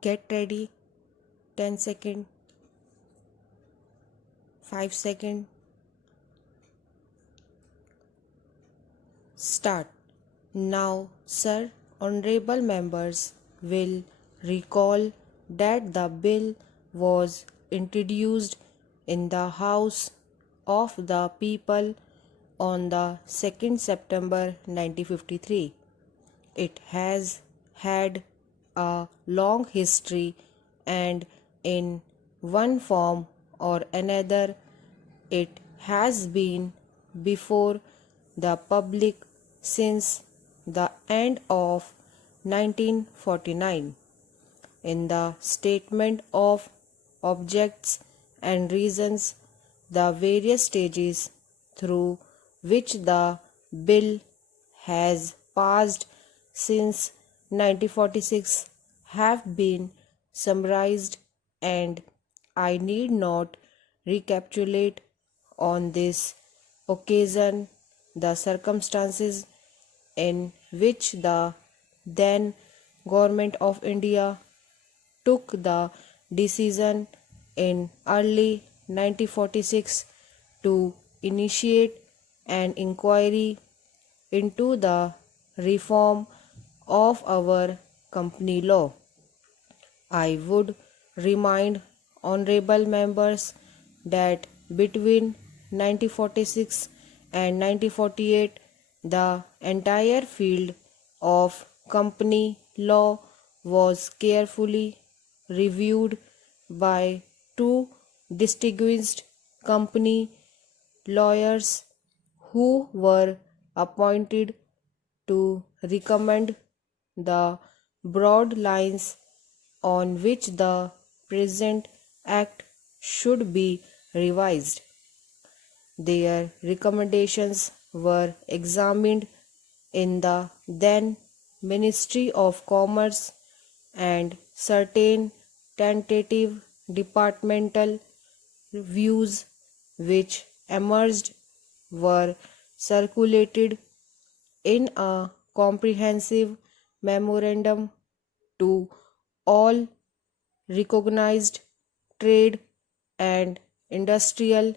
Get ready. 10 second, 5 second. Start. Now, sir, honorable members will recall that the bill was introduced in the House of the People on the 2nd September 1953. It has had a long history, and in one form or another it has been before the public since the end of 1949. In the statement of objects and reasons, the various stages through which the bill has passed since 1946 have been summarized, and I need not recapitulate on this occasion the circumstances in which the then Government of India took the decision in early 1946 to initiate an inquiry into the reform of our company law. I would remind honorable members that between 1946 and 1948 the entire field of company law was carefully reviewed by two distinguished company lawyers who were appointed to recommend the broad lines on which the present act should be revised. Their recommendations were examined in the then Ministry of Commerce, and certain tentative departmental views which emerged were circulated in a comprehensive memorandum to all recognized trade and industrial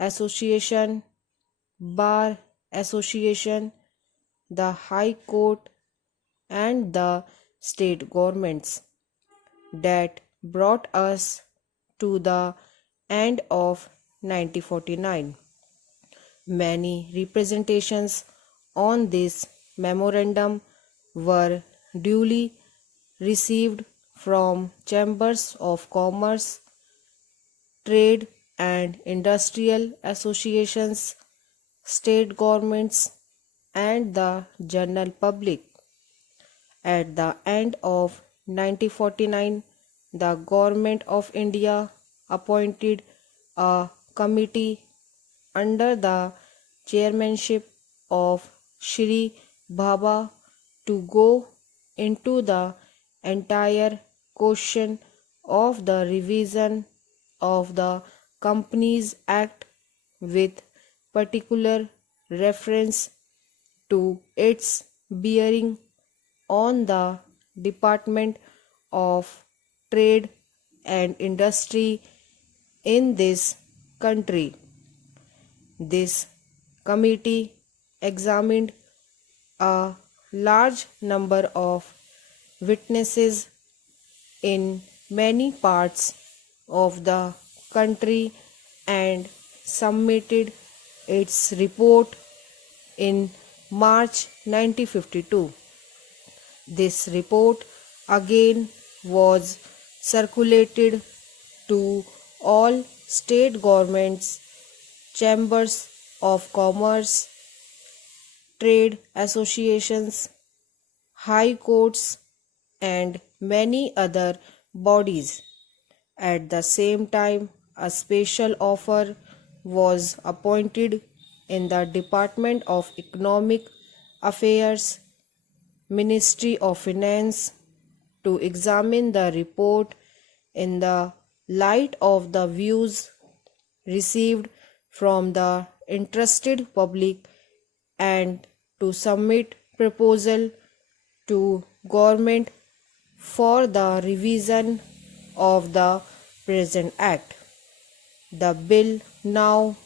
association, bar association, the High Court, and the state governments. That brought us to the end of 1949. Many representations on this memorandum were duly received from chambers of commerce, trade and industrial associations, state governments, and the general public. At the end of 1949, the Government of India appointed a committee under the chairmanship of Shri Bhabha to go into the entire question of the revision of the Companies Act with particular reference to its bearing on the Department of Trade and Industry in this country. This committee examined a large number of witnesses in many parts of the country and submitted its report in March 1952. This report again was circulated to all state governments, chambers of commerce, trade associations, high courts, and many other bodies. At the same time, a special officer was appointed in the Department of Economic Affairs, Ministry of Finance, to examine the report in the light of the views received from the interested public and to submit proposal to government for the revision of the present Act. The bill now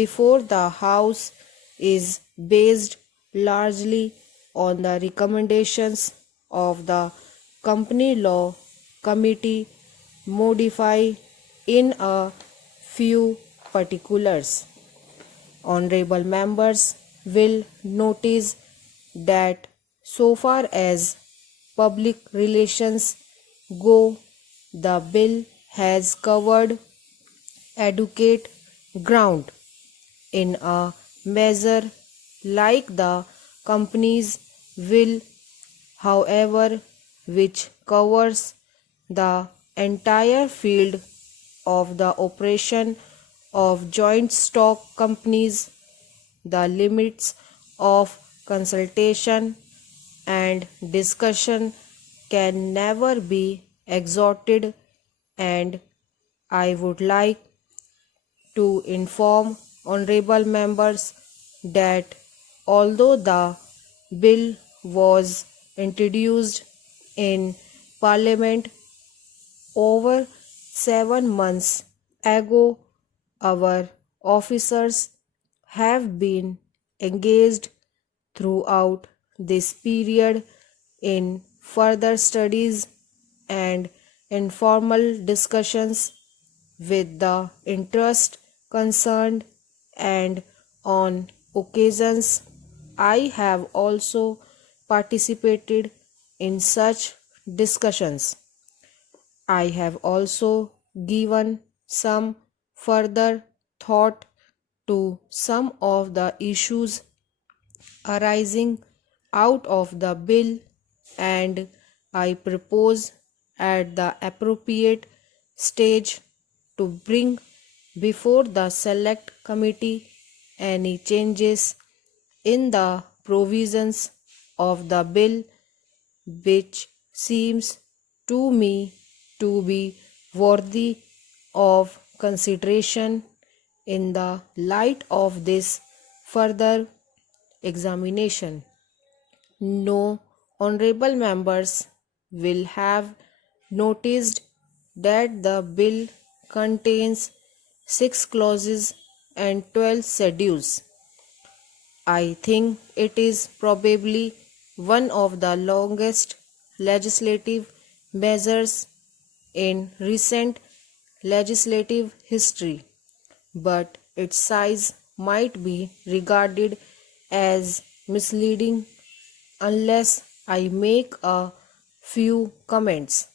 before the House is based largely on the recommendations of the Company Law Committee, modified in a few particulars. Honorable members will notice that so far as public relations go, the bill has covered adequate ground in a measure like the company's will, however, which covers the entire field of the operation of joint stock companies. The limits of consultation and discussion can never be exhausted, and I would like to inform honorable members that although the bill was introduced in Parliament over 7 months ago, our officers have been engaged throughout this period in further studies and informal discussions with the interest concerned, and on occasions I have also participated in such discussions. I have also given some further thought to some of the issues arising out of the bill, and I propose at the appropriate stage to bring before the Select Committee any changes in the provisions of the bill which seems to me to be worthy of consideration in the light of this further examination. No honorable members will have noticed that the bill contains 6 clauses and 12 schedules. I think it is probably one of the longest legislative measures in recent legislative history, but its size might be regarded as misleading unless I make a few comments.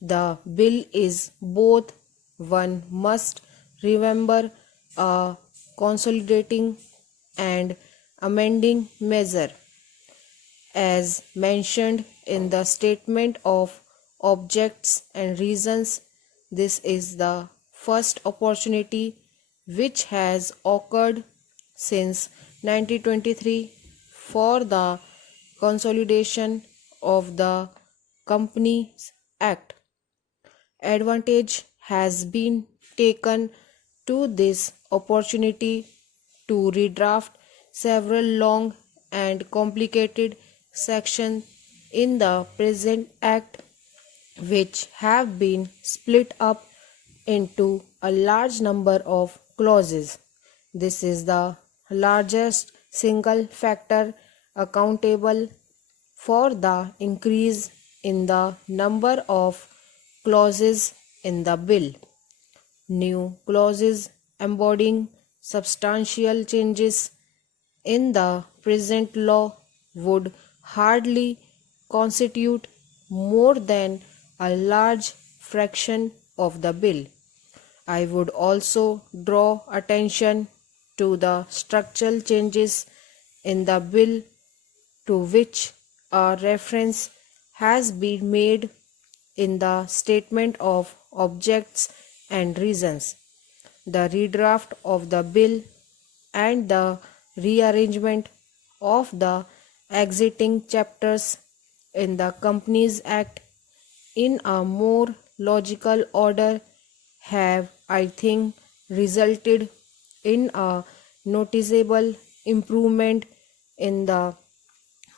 The bill is both, one must remember, a consolidating and amending measure. As mentioned in the statement of objects and reasons, this is the first opportunity which has occurred since 1923 for the consolidation of the Companies Act. Advantage has been taken to this opportunity to redraft several long and complicated sections in the present Act, which have been split up into a large number of clauses. This is the largest single factor accountable for the increase in the number of clauses in the bill. New clauses embodying substantial changes in the present law would hardly constitute more than a large fraction of the bill. I would also draw attention to the structural changes in the bill to which a reference has been made in the statement of objects and reasons. The redraft of the bill and the rearrangement of the exiting chapters in the Companies Act in a more logical order have, I think, resulted in a noticeable improvement in the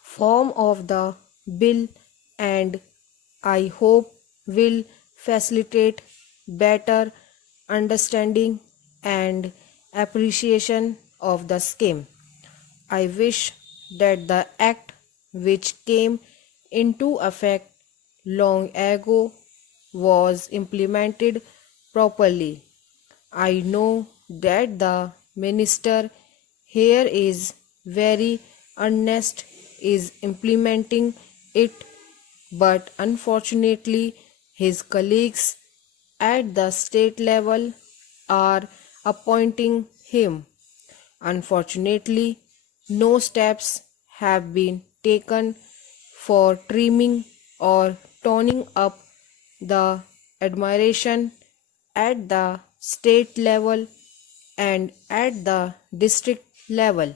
form of the bill and I hope will facilitate better understanding and appreciation of the scheme. I wish that the act which came into effect long ago was implemented properly. I know that the minister here is very earnest is implementing it, but unfortunately his colleagues at the state level are appointing him. Unfortunately, no steps have been taken for trimming or toning up the admiration at the state level and at the district level.